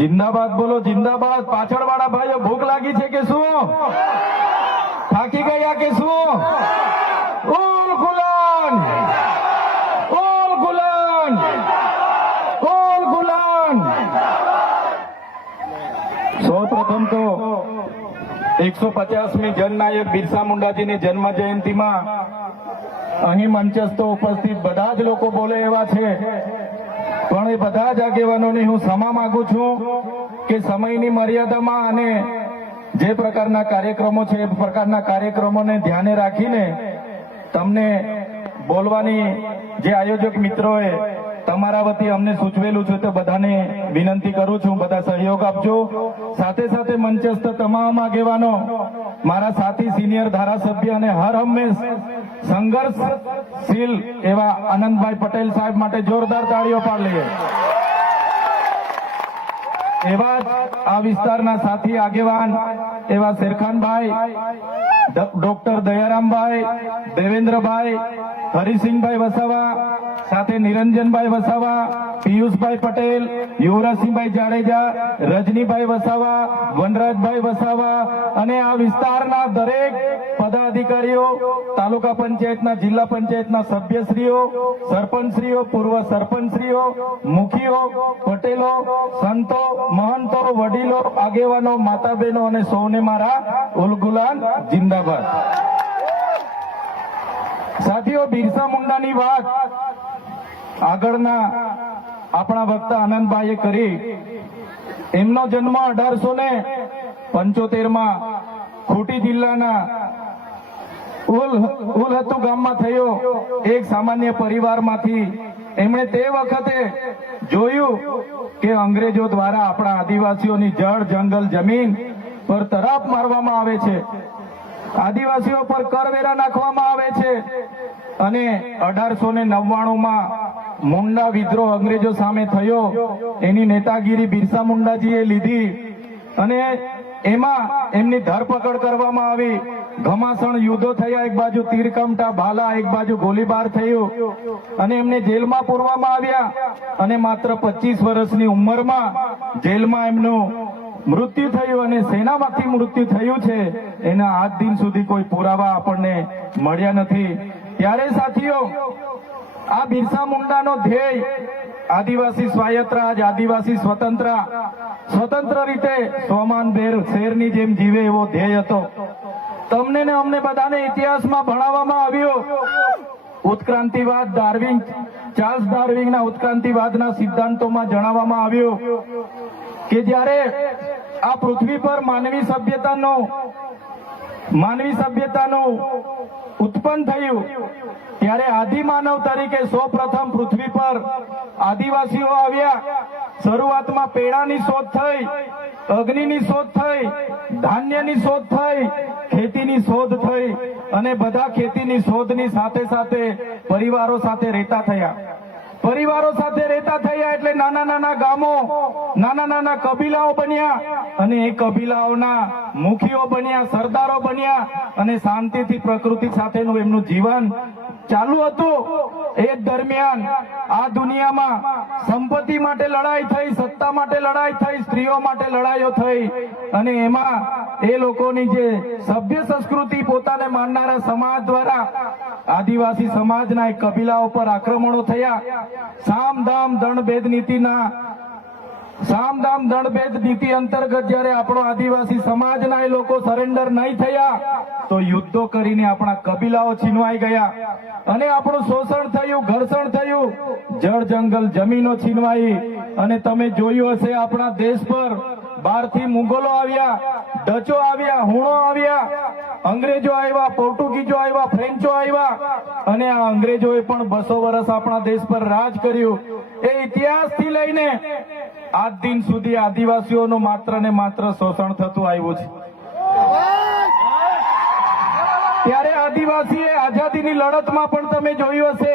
જિંદાબાદ બોલો, જિંદાબાદ. પાછળ વાળા ભાઈઓ, ભૂખ લાગી છે કે શું? થાકી ગયા કે શું? ઓલ ગુલાન ઓલ ગુલાન ઓલ ગુલાન સૌ પ્રથમ તો એકસો પચાસમી જનનાયક બિરસા મુંડાજીની જન્મ જયંતિમાં અહીં મંચસ્થ ઉપસ્થિત બધા જ લોકો બોલે એવા છે. પણ એ બધા જ આગેવાનોને હું ક્ષમા માંગુ છું કે સમયની મર્યાદામાં અને જે પ્રકારના કાર્યક્રમો છે, એ પ્રકારના કાર્યક્રમોને ધ્યાને રાખીને તમને બોલવાની જે આયોજક મિત્રોએ તમારા વતી અમને સૂચવેલું છે તો બધાને વિનંતી કરું છું, બધા સહયોગ આપજો. સાથે સાથે મંચસ્થ તમામ આગેવાનો, મારા સાથી સિનિયર ધારાસભ્ય અને હર હંમેશ સંઘર્ષશીલ એવા આનંદભાઈ પટેલ સાહેબ માટે જોરદાર તાળીઓ પાડ લઈએ. એવા આ વિસ્તારના સાથી આગેવાન એવા શેરખાનભાઈ ડોક્ટર દયારામભાઈ, દેવેન્દ્રભાઈ, હરિસિંહભાઈ વસાવા, સાથે નિરંજનભાઈ વસાવા, પિયુષભાઈ પટેલ, યુવરાજસિંહભાઈ જાડેજા, રજનીભાઈ વસાવા, વનરાજભાઈ વસાવા અને આ વિસ્તારના દરેક પદાધિકારીઓ, તાલુકા પંચાયતના, જિલ્લા પંચાયતના સભ્યશ્રીઓ, સરપંચશ્રીઓ, પૂર્વ સરપંચશ્રીઓ, મુખીઓ, પટેલો, સંતો, મહંતો, વડીલો, આગેવાનો માતા બહેનો અને સૌને મારા ઉલગુલાન જિંદાબાદ. સાથીઓ, બિરસા મુંડાની વાત આગળના આપણા વક્તા આનંદભાઈએ કરી. એમનો જન્મ અઢારસો ને પંચોતેરમાં ખોટી જિલ્લાના ઉલ હતું ગામમાં થયો. એક સામાન્ય પરિવારમાંથી એમણે તે વખતે જોયું કે અંગ્રેજો દ્વારા આપણા આદિવાસીઓની જળ, જંગલ, જમીન પર તરાપ મારવામાં આવે છે. આદિવાસીઓ પર કરવેરા નાખવામાં આવે છે. અને અઢારસો ને નવ્વાણું મુંડા વિદ્રોહ અંગ્રેજો સામે થયો. એની નેતાગીરી બિરસા મુંડાજીએ લીધી. અને એમાં એમની ધરપકડ કરવામાં આવી. ઘમાસણ યુદ્ધો થયા, એક બાજુ તીરકમટા ભાલા, એક બાજુ ગોળીબાર થયું. અને એમને જેલમાં પૂરવામાં આવ્યા. અને માત્ર પચીસ વર્ષની ઉંમરમાં જેલમાં એમનું મૃત્યુ થયું અને સેનામાંથી મૃત્યુ થયું છે. એના આજ દિન સુધી કોઈ પુરાવા આપણને મળ્યા નથી. ત્યારે સાથીઓ, આ બિરસા મુંડાનો ધ્યેય આદિવાસી સ્વાયત્ત, આજ આદિવાસી સ્વતંત્ર સ્વતંત્ર રીતે સોમાન બેર શેરની જેમ જીવે એવો ધ્યેય હતો. તમને ને અમને બધાને ઇતિહાસમાં ભણાવવામાં આવ્યો. ઉત્ક્રાંતિવાદ ડાર્વિંગ ચાર્લ્સ ડાર્વિનના ઉત્ક્રાંતિવાદના સિદ્ધાંતોમાં જણાવવામાં આવ્યો કે જ્યારે આ પૃથ્વી પર માનવી સભ્યતાનો, માનવી સભ્યતાનું ઉત્પન્ન થયું. ત્યારે આદિમાનવ તરીકે સૌ પૃથ્વી પર આદિવાસીઓ આવ્યા. શરૂઆતમાં પેડાની શોધ થઈ, અગ્નિની શોધ થઈ, ધાન્યની શોધ થઈ, ખેતીની શોધ થઈ અને બધા ખેતીની શોધની સાથે સાથે પરિવારો સાથે રહેતા થયા. પરિવારો સાથે રહેતા થયા એટલે નાના નાના ગામો, નાના નાના કબીલાઓ બન્યા અને એ કબીલાઓના મુખીઓ બન્યા, સરદારો બન્યા અને શાંતિથી પ્રકૃતિ સાથેનું એમનું જીવન ચાલુ હતું. એ દરમિયાન આ દુનિયામાં સંપત્તિ માટે લડાઈ થઈ, સત્તા માટે લડાઈ થઈ, સ્ત્રીઓ માટે લડાઈઓ થઈ અને એમાં એ લોકોની જે સભ્ય સંસ્કૃતિ પોતાને માનનારા સમાજ દ્વારા આદિવાસી સમાજના એક કબીલાઓ પર આક્રમણો થયા. સામ દામ દંડ ભેદ નીતિના સામદામ દંડભેદ નીતિ અંતર્ગત જ્યારે આપણો આદિવાસી સમાજના એ લોકો સરેન્ડર નહીં થયા, તો યુદ્ધો કરીને આપણા કબીલાઓ છીનવાઈ ગયા. અને આપણું શોષણ થયું, ઘર્ષણ થયું. જળ જંગલ જમીનો છીનવાઈ. અને તમે જોયું હશે આપણા દેશ પર બહારથી મુગલો આવ્યા, ડચો આવ્યા, હુણો આવ્યા, અંગ્રેજો આવ્યા પોર્ટુગીઝો આવ્યા, ફ્રેન્ચો આવ્યા અને આ અંગ્રેજોએ પણ બસો વર્ષ આપણા દેશ પર રાજ કર્યું. એ ઇતિહાસથી લઈને આજ દિન સુધી આદિવાસીઓનું માત્ર ને માત્ર શોષણ થતું આવ્યું છે. ત્યારે આદિવાસીએ આઝાદીની લડતમાં પણ તમે જોયું હશે.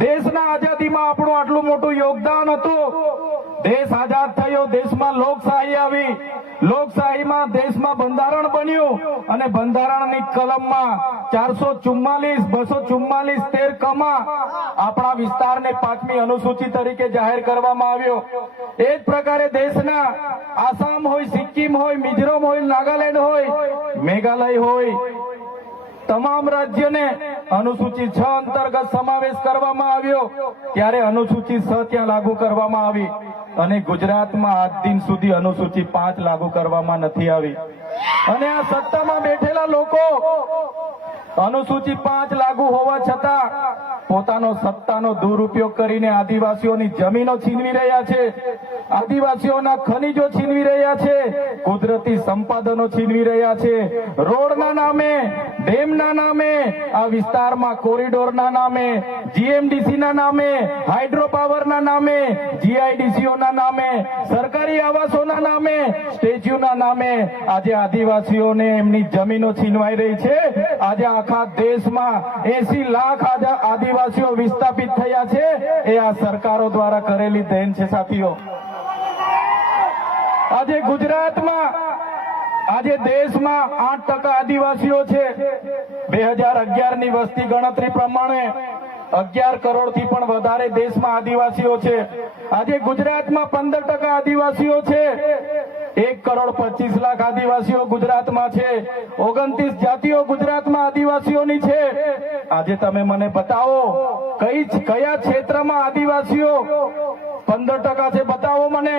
દેશના આઝાદીમાં આપણું આટલું મોટું યોગદાન હતું. દેશ આઝાદ થયો, દેશમાં લોકશાહી આવી. લોકશાહીમાં દેશમાં બંધારણ બન્યું અને બંધારણની કલમમાં ચારસો ચુમ્માલીસ, બસો ચુમ્માલીસ, તેર કમા આપણા વિસ્તારને પાંચમી અનુસૂચિ તરીકે જાહેર કરવામાં આવ્યો. એ જ પ્રકારે દેશના આસામ હોય, સિક્કિમ હોય, મિઝોરમ હોય, નાગાલેન્ડ હોય, મેઘાલય હોય તમામ રાજ્યને અનુસૂચિત છ અંતર્ગત સમાવેશ કરવામાં આવ્યો. ત્યારે અનુસૂચિત છ ત્યાં લાગુ કરવામાં આવી અને ગુજરાતમાં આજ દિન સુધી અનુસૂચિત પાંચ લાગુ કરવામાં નથી આવી. અને આ સત્તામાં બેઠેલા લોકો અનુસૂચિત પાંચ લાગુ હોવા છતાં પોતાનો સત્તાનો દુરુપયોગ કરીને આદિવાસીઓની જમીનો છીનવી રહ્યા છે. આદિવાસીઓના ખનીજો છીનવી રહ્યા છે. કુદરતી સંપાદનો છીનવી રહ્યા છે. રોડના નામે, ડેમના નામે, આ વિસ્તારમાં કોરિડોરના નામે, જીએમડીસીના નામે હાઇડ્રો પાવરના નામે, જીઆઈડીસીઓના નામે, સરકારી આવાસોના નામે, સ્ટેચ્યુના નામે આજે આદિવાસીઓને એમની જમીનો છીનવાઈ રહી છે. આજે આખા દેશમાં એસી લાખ આદિવાસીઓ વિસ્થાપિત થયા છે. એ આ સરકારો દ્વારા કરેલી દેન છે સાથીઓ. આજે ગુજરાતમાં, આજે દેશમાં આઠ ટકા આદિવાસીઓ છે. બે હજાર અગિયારની વસ્તી ગણતરી પ્રમાણે અગિયાર કરોડથી પણ વધારે દેશમાં આદિવાસીઓ છે. આજે ગુજરાતમાં પંદર ટકા આદિવાસીઓ છે. એક કરોડ પચીસ લાખ આદિવાસીઓ ગુજરાતમાં છે. ઓગણત્રીસ જાતિઓ ગુજરાતમાં આદિવાસીઓની છે. આજે તમે મને બતાવો, કઈ, કયા ક્ષેત્રમાં આદિવાસીઓ પંદર ટકા છે? બતાવો મને.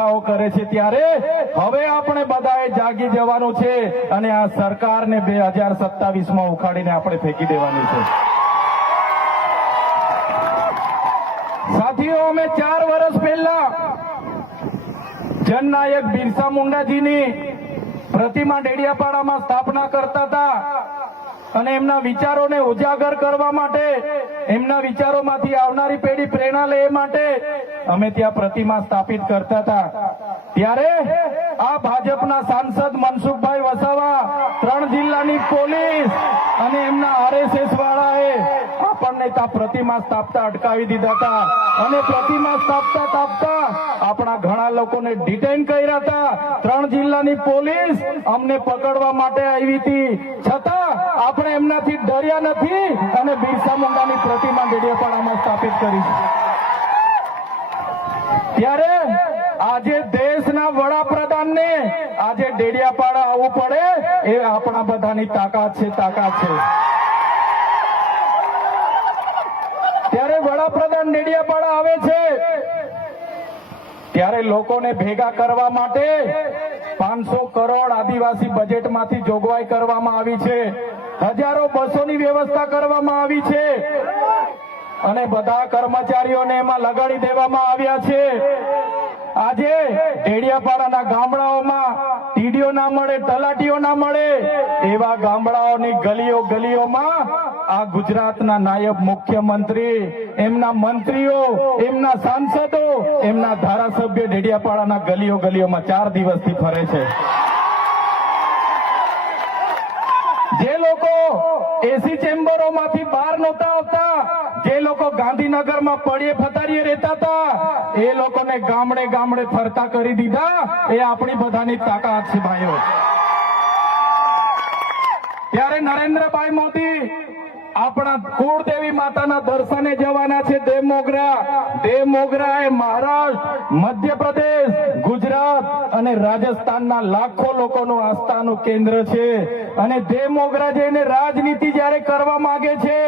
તાઇફાઓ કરે છે ત્યારે હવે આપણે બધાએ જાગી જવાનું છે અને આ સરકારને બે હજાર સત્તાવીસમાં ઉખાડીને આપણે ફેંકી દેવાની છે. સાથીઓ, અમે ચાર વર્ષ પહેલા જનનાયક બિરસા મુંડાજીની પ્રતિમા ડેડિયાપાડામાં સ્થાપના કરતા હતા અને એમના વિચારોને ઉજાગર કરવા માટે એમના વિચારોમાંથી આવનારી પેઢી પ્રેરણા લે માટે અમે ત્યાં પ્રતિમા સ્થાપિત કરતા હતા. ત્યારે આ ભાજપના સાંસદ મનસુખભાઈ વસાવા ત્રણ જિલ્લાની પોલીસ અને એમના આરએસએસ વાળાએ આપણને ત્યાં પ્રતિમા સ્થાપતા અટકાવી દીધા હતા. અને પ્રતિમા સ્થાપતા સ્થાપતા આપણા ઘણા લોકોને ડિટેન કર્યા હતા. ત્રણ જિલ્લાની પોલીસ અમને પકડવા માટે આવી હતી. છતાં આપણે એમનાથી ડર્યા નથી અને બિરસા મુંડાની પ્રતિમા ડેડિયાપાડામાં સ્થાપિત કરી ત્યારે આજે દેશના વડાપ્રધાનને આજે ડેડિયાપાડા આવવું પડે એ આપણા બધાની તાકાત છે તાકાત છે. વડાપ્રધાન ડેડિયાપાડા આવે છે. ત્યારે લોકોને ભેગા કરવા માટે પાંચસો કરોડ આદિવાસી બજેટમાંથી જોગવાઈ કરવામાં આવી છે. હજારો બસોની વ્યવસ્થા કરવામાં આવી છે. અને બધા કર્મચારીઓને એમાં લગાડી દેવામાં આવ્યા છે. આજે ડેડિયાપાડાના ગામડાઓમાં ટીડીઓ ના મળે, તલાટીઓ ના મળે, એવા ગામડાઓની ગલીઓ ગલીઓમાં આ ગુજરાતના નાયબ મુખ્યમંત્રી, એમના મંત્રીઓ, એમના સાંસદો, એમના ધારાસભ્ય ડેડિયાપાડાના ગલીઓ ગલીઓમાં ચાર દિવસથી ફરે છે. જે લોકો એસી ચેમ્બરોમાંથી બહાર નહોતા આવતા, જે લોકો ગાંધીનગરમાં પડીએ ફતારીએ રહેતા હતા, એ લોકોને ગામડે ગામડે ફરતા કરી દીધા. એ આપણી બધાની તાકાત છે ભાઈઓ. ત્યારે નરેન્દ્રભાઈ મોદી આપણા કુળદેવી માતાના દર્શને જવાના છે દેવ મોગરા દેવ મોગરા એ મહારાષ્ટ્ર મધ્યપ્રદેશ ગુજરાત અને રાજસ્થાનના લાખો લોકોનું આસ્થાનું કેન્દ્ર છે. અને તે મોગરા રાજનીતિ જ્યારે કરવા માંગે છે,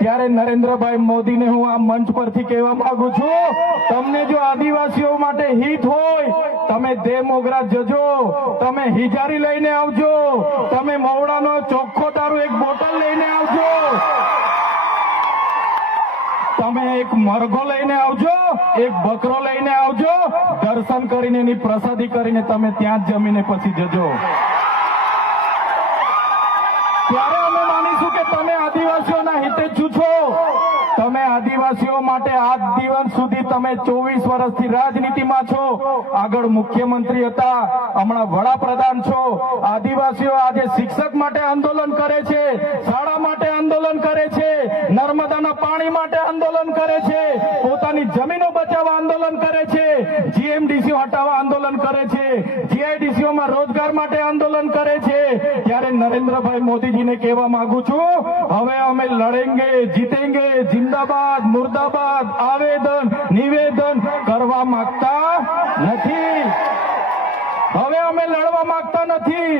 ત્યારે નરેન્દ્રભાઈ મોદીને હું આ મંચ પરથી કહેવા માંગુ છું, તમને જો આદિવાસીઓ માટે હિત હોય, તમે દેમોગરા જજો, તમે હિજારી લઈને આવજો, તમે મવડાનો ચોખ્ખો દારૂ એક બોટલ લઈને આવજો. તમે એક મરઘો લઈને આવજો, એક બકરો લઈને આવજો, દર્શન કરીને એની પ્રસાદી કરીને તમે ત્યાં જ જમીને પછી જજો. ત્યારે અમે માનીશું કે તમે આદિવાસીઓના હિતે છું છો. તમે આદિવાસીઓ માટે આજ દિવસ સુધી તમે ચોવીસ વર્ષથી રાજનીતિમાં છો. આગળ મુખ્યમંત્રી હતા. હમણાં વડાપ્રધાન છો. આદિવાસીઓ આજે શિક્ષક માટે આંદોલન કરે છે. શાળા માટે આંદોલન કરે છે. નર્મદાના પાણી માટે આંદોલન કરે છે. પોતાની જમીનો બચાવવા આંદોલન કરે છે. જીએમડીસી હટાવવા આંદોલન કરે છે. જીઆઈડીસીઓ માં રોજગાર માટે આંદોલન કરે છે. ત્યારે નરેન્દ્રભાઈ મોદીજીને કહેવા માંગુ છું, હવે અમે લડેંગે, જીતેંગે. જિંદાબાદ, મુર્દાબાદ. આવેદન, નિવેદન. કરવા માંગતા નથી. હવે અમે લડવા માંગતા નથી.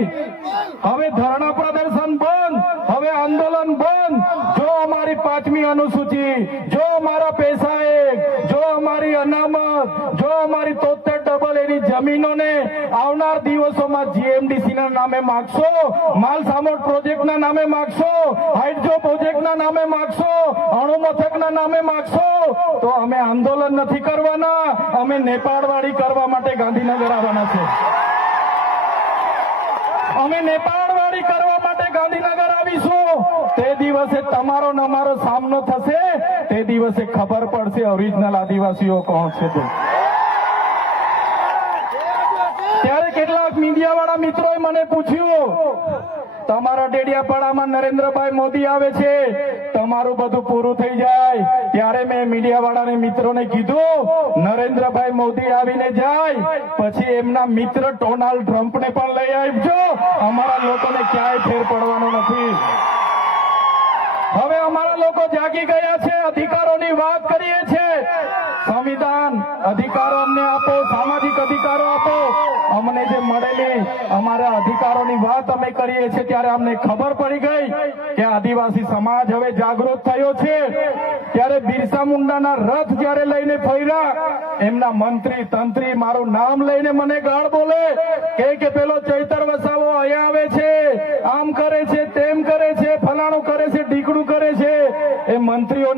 હવે ધરણા પ્રદર્શન બંધ. હવે આંદોલન બંધ. જો અમારી પાંચમી અનુસૂચિ, જો અમારા પૈસા જો અમારી અનામત, જો અમારી તોતેર ડબલ એની જમીનોને આવનાર દિવસોમાં જીએમડીસી ના નામે માગશો માલ સામોટ પ્રોજેક્ટ ના નામે માગશો હાઇડ્રો પ્રોજેક્ટ ના નામે માગશો, અણુ મથક ના નામે માગશો, તો અમે આંદોલન નથી કરવાના, અમે નેપાળવાડી કરવા માટે ગાંધીનગર આવવાના છે. અમે નેપાળવાડી કરવા માટે ગાંધીનગર આવીશું. તે દિવસે તમારો ને અમારો સામનો થશે. તે દિવસે ખબર પડશે ઓરિજિનલ આદિવાસીઓ કોણ છે તે. ત્યારે કેટલાક મીડિયા વાળા મિત્રોએ મને પૂછ્યું તમારા ડેડિયાપાડામાં નરેન્દ્રભાઈ મોદી આવે છે, તમારું બધું પૂરું થઈ જાય. ત્યારે મેં મીડિયા વાળાને મિત્રોને કીધું, નરેન્દ્રભાઈ મોદી આવીને જાય, પછી એમના મિત્ર ડોનાલ્ડ ટ્રમ્પને પણ લઈ આવજો. અમારા લોકોને ક્યાંય ફેર પડવાનો નથી. હવે અમારા લોકો જાગી ગયા છે, અધિકારોની વાત કરીએ છીએ અધિકારોની વાત અમે કરીએ છીએ ત્યારે અમને ખબર પડી ગઈ કે આદિવાસી સમાજ હવે જાગૃત થયો છે. ત્યારે બિરસા મુંડાના રથ જ્યારે લઈને ફર્યા, એમના મંત્રી, તંત્રી મારું નામ લઈને મને ગાળ બોલે કે પેલો ચૈતર વસાવો અહીંયા આવે છે, આમ કરે છે તેમ કરે છે ફલાણું કરે છે ઢીકડું કરે છે એ મંત્રીઓને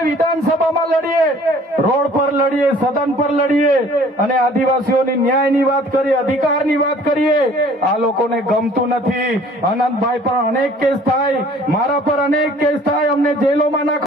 સાથે વિધાનસભામાં લડીએ, રોડ પર લડીએ, સદન પર લડીએ અને આદિવાસીઓની ન્યાયની વાત કરીએ, અધિકારની વાત કરીએ, આ લોકોને ગમતું નથી. અનંતભાઈ પર અનેક કેસ થાય, મારા પર અનેક કેસ થાય, અમને જેલોમાં નાખ.